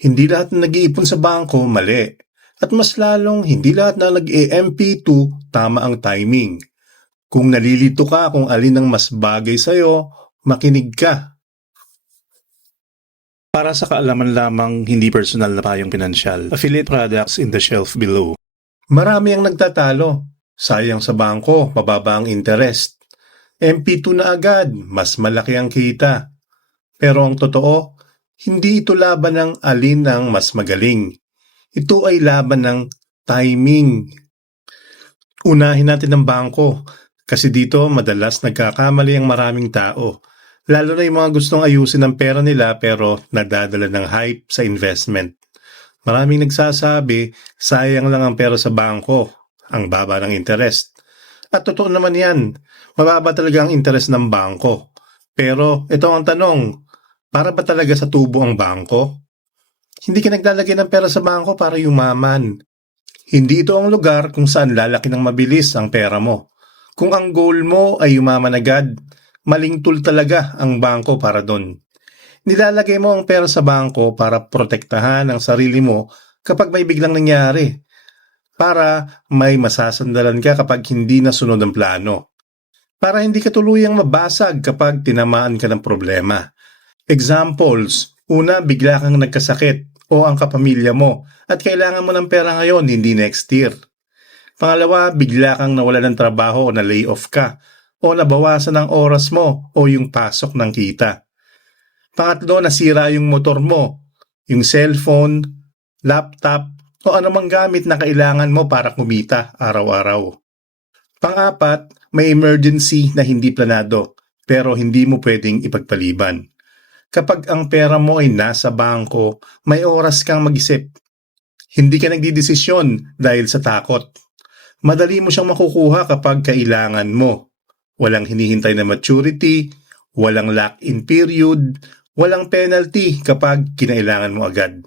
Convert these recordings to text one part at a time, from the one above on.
Hindi lahat na nag-iipon sa bangko mali. At mas lalong hindi lahat na nag-MP2 tama ang timing. Kung nalilito ka kung alin ang mas bagay sa'yo, makinig ka. Para sa kaalaman lamang hindi personal na payong pinansyal, affiliate products in the shelf below. Marami ang nagtatalo. Sayang sa bangko, mababa ang interest. MP2 na agad, mas malaki ang kita. Pero ang totoo, hindi ito laban ng alin ang mas magaling. Ito ay laban ng timing. Unahin natin ang bangko kasi dito madalas nagkakamali ang maraming tao. Lalo na yung mga gustong ayusin ang pera nila pero nadadala ng hype sa investment. Maraming nagsasabi, sayang lang ang pera sa bangko, ang baba ng interest. At totoo naman yan, mababa talaga ang interest ng bangko. Pero ito ang tanong, para ba talaga sa tubo ang bangko? Hindi ka naglalagay ng pera sa bangko para yumaman. Hindi ito ang lugar kung saan lalaki ng mabilis ang pera mo. Kung ang goal mo ay yumaman agad, maling tool talaga ang bangko para doon. Nilalagay mo ang pera sa bangko para protektahan ang sarili mo kapag may biglang nangyari. Para may masasandalan ka kapag hindi nasunod ang plano. Para hindi ka tuluyang mabasag kapag tinamaan ka ng problema. Examples, una bigla kang nagkasakit o ang kapamilya mo at kailangan mo ng pera ngayon, hindi next year. Pangalawa, bigla kang nawala ng trabaho o na-lay off ka o nabawasan ang oras mo o yung pasok ng kita. Pangatlo, nasira yung motor mo, yung cellphone, laptop o anumang gamit na kailangan mo para kumita araw-araw. Pang-apat, may emergency na hindi planado pero hindi mo pwedeng ipagpaliban. Kapag ang pera mo ay nasa bangko, may oras kang mag-isip. Hindi ka nagdidesisyon dahil sa takot. Madali mo siyang makukuha kapag kailangan mo. Walang hinihintay na maturity, walang lock-in period, walang penalty kapag kinailangan mo agad.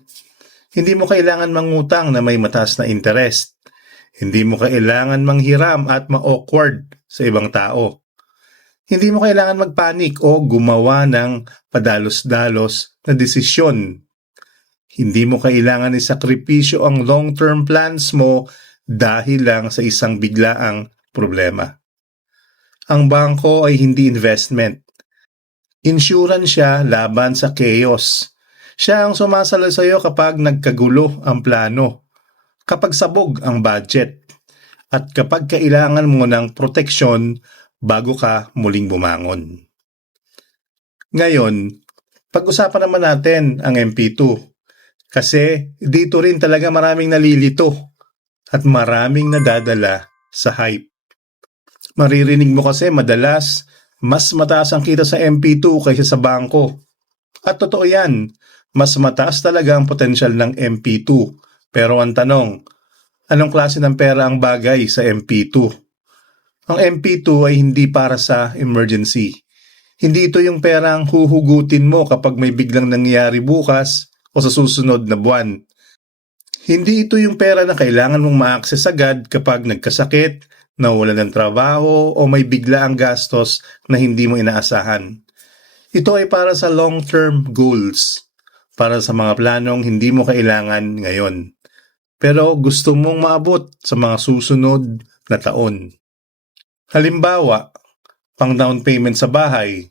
Hindi mo kailangan mangutang na may mataas na interest. Hindi mo kailangan manghiram at ma-awkward sa ibang tao. Hindi mo kailangan magpanik o gumawa ng padalos-dalos na desisyon. Hindi mo kailangan isakripisyo ang long-term plans mo dahil lang sa isang biglaang problema. Ang bangko ay hindi investment. Insurance siya laban sa chaos. Siya ang sumasalo sa iyo kapag nagkagulo ang plano, kapag sabog ang budget, at kapag kailangan mo ng proteksyon bago ka muling bumangon. Ngayon, pag-usapan naman natin ang MP2 kasi dito rin talaga maraming nalilito at maraming nadadala sa hype. Maririnig mo kasi madalas mas mataas ang kita sa MP2 kaysa sa bangko. At totoo yan, mas mataas talaga ang potensyal ng MP2. Pero ang tanong, anong klase ng pera ang bagay sa MP2? Ang MP2 ay hindi para sa emergency. Hindi ito yung perang huhugutin mo kapag may biglang nangyayari bukas o sa susunod na buwan. Hindi ito yung pera na kailangan mong ma-access agad kapag nagkasakit, nawalan ng trabaho o may bigla ang gastos na hindi mo inaasahan. Ito ay para sa long-term goals, para sa mga planong hindi mo kailangan ngayon. Pero gusto mong maabot sa mga susunod na taon. Halimbawa, pang down payment sa bahay,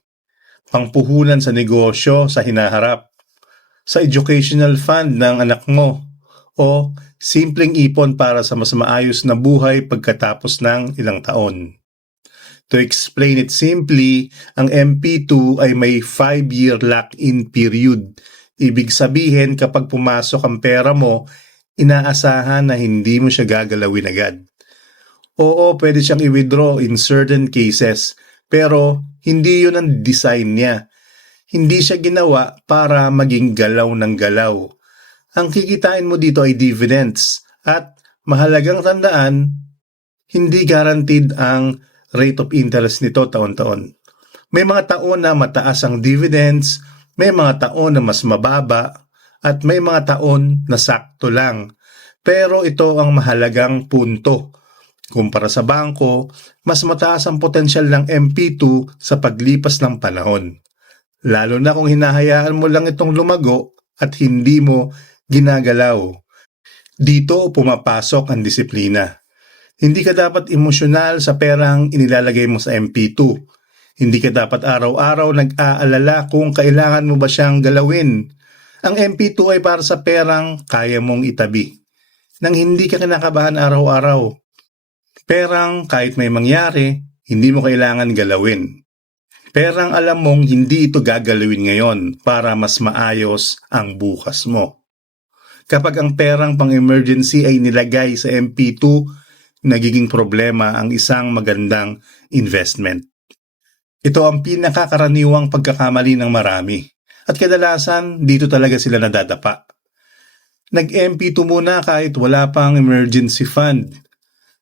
pangpuhunan sa negosyo sa hinaharap, sa educational fund ng anak mo, o simpleng ipon para sa mas maayos na buhay pagkatapos ng ilang taon. To explain it simply, ang MP2 ay may 5-year lock-in period. Ibig sabihin kapag pumasok ang pera mo, inaasahan na hindi mo siya gagalawin agad. Oo, pwede siyang i-withdraw in certain cases, pero hindi yun ang design niya. Hindi siya ginawa para maging galaw ng galaw. Ang kikitain mo dito ay dividends at mahalagang tandaan, hindi guaranteed ang rate of interest nito taon-taon. May mga taon na mataas ang dividends, may mga taon na mas mababa, at may mga taon na sakto lang. Pero ito ang mahalagang punto. Kumpara sa bangko, mas mataas ang potensyal ng MP2 sa paglipas ng panahon. Lalo na kung hinahayaan mo lang itong lumago at hindi mo ginagalaw. Dito pumapasok ang disiplina. Hindi ka dapat emosyonal sa perang inilalagay mo sa MP2. Hindi ka dapat araw-araw nag-aalala kung kailangan mo ba siyang galawin. Ang MP2 ay para sa perang kaya mong itabi, nang hindi ka kinakabahan araw-araw. Perang kahit may mangyari, hindi mo kailangan galawin. Perang alam mong hindi ito gagalawin ngayon para mas maayos ang bukas mo. Kapag ang perang pang-emergency ay nilagay sa MP2, nagiging problema ang isang magandang investment. Ito ang pinakakaraniwang pagkakamali ng marami. At kadalasan, dito talaga sila nadadapa. Nag-MP2 muna kahit wala pang emergency fund.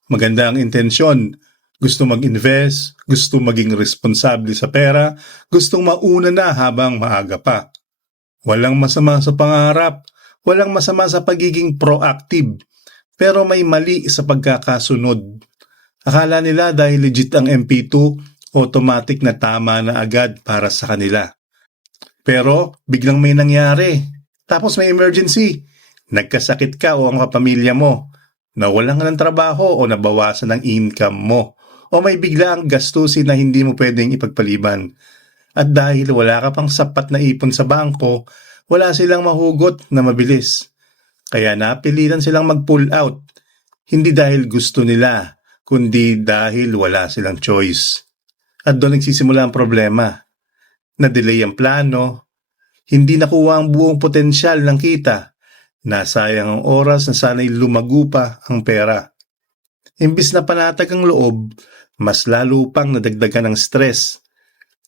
Maganda ang intensyon. Gusto mag-invest, gusto maging responsable sa pera, gustong mauna na habang maaga pa. Walang masama sa pangarap, walang masama sa pagiging proactive, pero may mali sa pagkakasunod. Akala nila dahil legit ang MP2, automatic na tama na agad para sa kanila. Pero biglang may nangyari, tapos may emergency. Nagkasakit ka o ang kapamilya mo, nawalan ka ng trabaho o nabawasan ang income mo, o may bigla ang gastusin na hindi mo pwedeng ipagpaliban. At dahil wala ka pang sapat na ipon sa bangko, wala silang mahugot na mabilis. Kaya napilitan silang mag-pull out. Hindi dahil gusto nila, kundi dahil wala silang choice. At doon nagsisimula ang problema. Na-delay ang plano, hindi nakuha ang buong potensyal ng kita, nasayang ang oras na sana'y lumago pa ang pera. Imbis na panatag ang loob, mas lalo pang nadagdagan ng stress.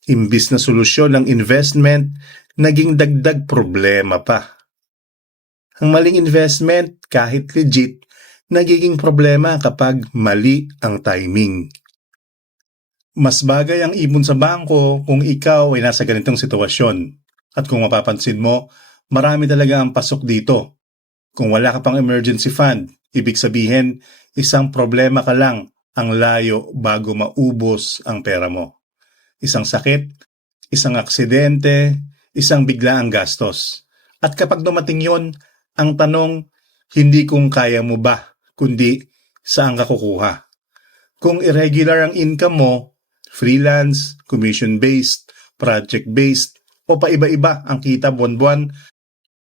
Imbis na solusyon ng investment, naging dagdag problema pa. Ang maling investment, kahit legit, nagiging problema kapag mali ang timing. Mas bagay ang ipon sa bangko kung ikaw ay nasa ganitong sitwasyon. At kung mapapansin mo, marami talaga ang pasok dito. Kung wala ka pang emergency fund, ibig sabihin, isang problema ka lang ang layo bago maubos ang pera mo. Isang sakit, isang aksidente, isang biglaang gastos. At kapag dumating yon, ang tanong, hindi kung kaya mo ba, kundi saan ka kukuha. Kung irregular ang income mo, freelance, commission-based, project-based, o paiba-iba ang kita buwan-buwan,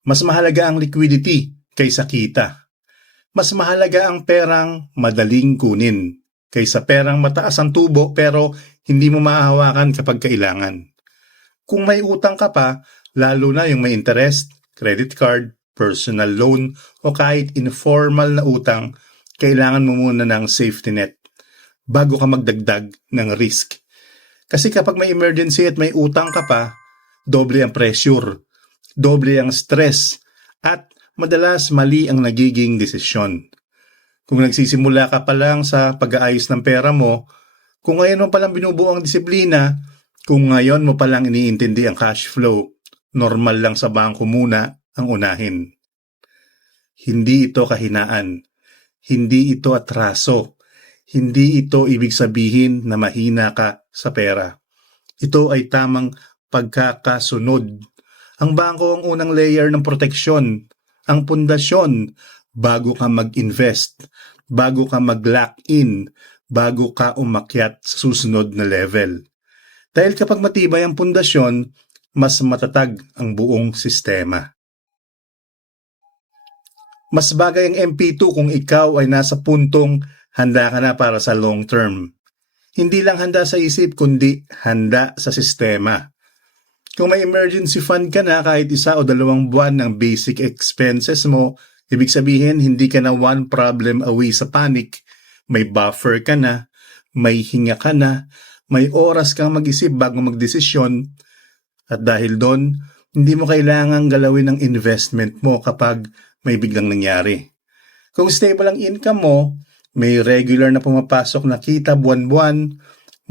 mas mahalaga ang liquidity kaysa kita. Mas mahalaga ang perang madaling kunin kaysa perang mataas ang tubo pero hindi mo mahahawakan kapag kailangan. Kung may utang ka pa, lalo na yung may interest, credit card, personal loan o kahit informal na utang, kailangan mo muna ng safety net bago ka magdagdag ng risk. Kasi kapag may emergency at may utang ka pa, doble ang pressure, doble ang stress, at madalas mali ang nagiging desisyon. Kung nagsisimula ka pa lang sa pag-aayos ng pera mo, kung ngayon mo palang binubuo ang disiplina, kung ngayon mo palang iniintindi ang cash flow, normal lang sa bangko muna ang unahin. Hindi ito kahinaan, hindi ito atraso, hindi ito ibig sabihin na mahina ka sa pera. Ito ay tamang pagkakasunod. Ang bangko ang unang layer ng proteksyon, ang pundasyon bago ka mag-invest, bago ka mag-lock in, bago ka umakyat sa susunod na level. Dahil kapag matibay ang pundasyon, mas matatag ang buong sistema. Mas bagay ang MP2 kung ikaw ay nasa puntong handa ka na para sa long term. Hindi lang handa sa isip, kundi handa sa sistema. Kung may emergency fund ka na kahit 1 o 2 buwan ng basic expenses mo, ibig sabihin hindi ka na one problem away sa panic. May buffer ka na, may hinga ka na, may oras kang mag-isip bago magdesisyon. At dahil doon, hindi mo kailangang galawin ang investment mo kapag may biglang nangyari. Kung stable ang income mo, may regular na pumapasok na kita buwan-buwan,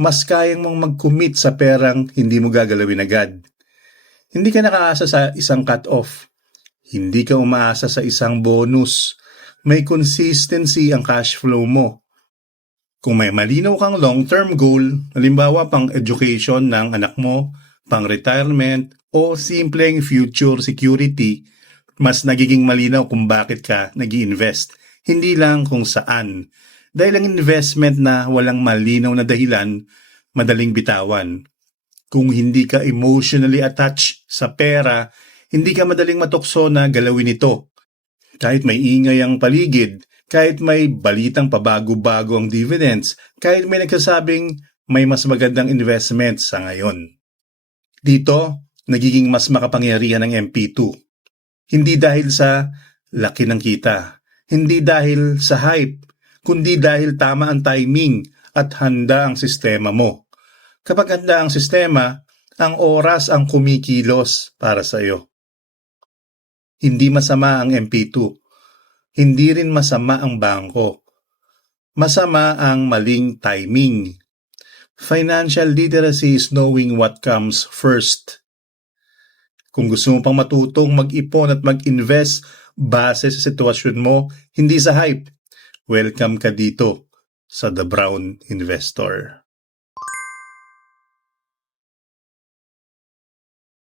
mas kayang mong mag-commit sa perang hindi mo gagalawin agad. Hindi ka nakaasa sa isang cut-off. Hindi ka umaasa sa isang bonus. May consistency ang cash flow mo. Kung may malinaw kang long-term goal, halimbawa pang education ng anak mo, pang retirement, o simpleng future security, Mas nagiging malinaw kung bakit ka nag-i-invest, hindi lang kung saan. Dahil ang investment na walang malinaw na dahilan, madaling bitawan. Kung hindi ka emotionally attached sa pera, hindi ka madaling matukso na galawin ito. Kahit may ingay ang paligid, kahit may balitang pabago-bago ang dividends, kahit may nagsasabing may mas magandang investment sa ngayon. Dito, nagiging mas makapangyarihan ang MP2. Hindi dahil sa laki ng kita, hindi dahil sa hype, kundi dahil tama ang timing at handa ang sistema mo. Kapag handa ang sistema, ang oras ang kumikilos para sa iyo. Hindi masama ang MP2. Hindi rin masama ang bangko. Masama ang maling timing. Financial literacy is knowing what comes first. Kung gusto mo pang matutong mag-ipon at mag-invest base sa sitwasyon mo, hindi sa hype, welcome ka dito sa The Brown Investor.